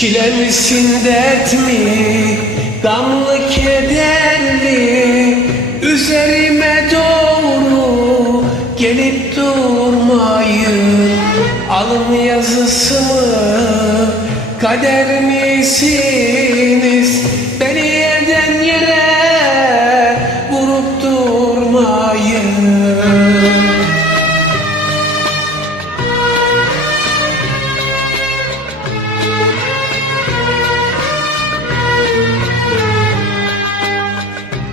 Çile misin dert mi? Gamlı kederli Üzerime doğru gelip durmayın Alın yazısı mı? Kader misiniz?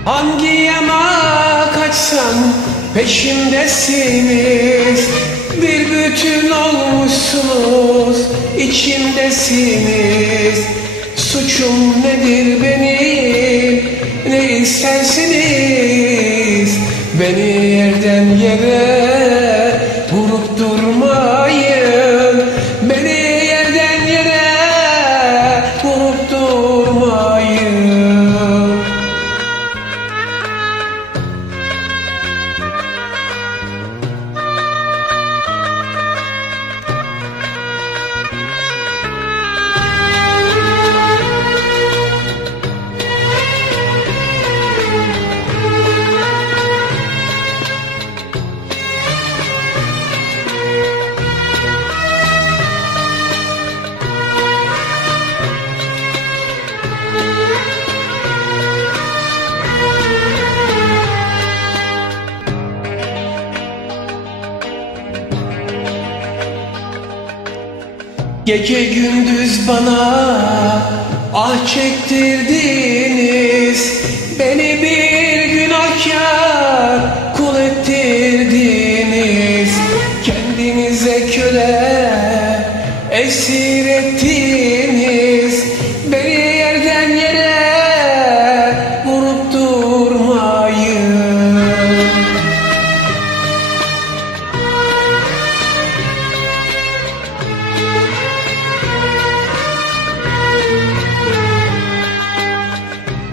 Hangi yana kaçsam peşimdesiniz? Bir bütün olmuşsunuz içimdesiniz. Suçum nedir benim ne istersiniz Gece gündüz bana ah çektirdiniz. Beni bir günahkar kul ettirdiniz. Kendinize köle esir ettiniz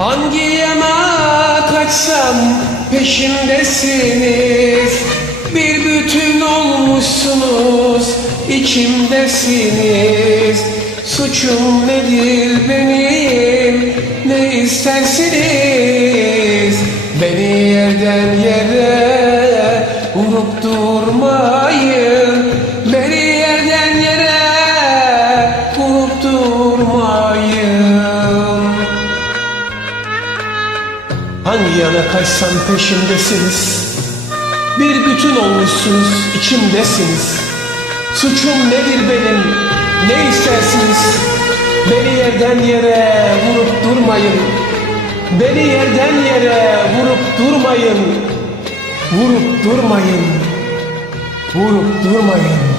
Hangi yana kaçsam peşimdesiniz Bir bütün olmuşsunuz içimdesiniz. Suçum nedir benim? Ne istersiniz? Beni Hangi yana kaçsam peşimdesiniz Bir bütün olmuşsunuz içimdesiniz. Suçum nedir benim? Ne istersiniz? Beni yerden yere vurup durmayın. Beni yerden yere vurup durmayın. Vurup durmayın. Vurup durmayın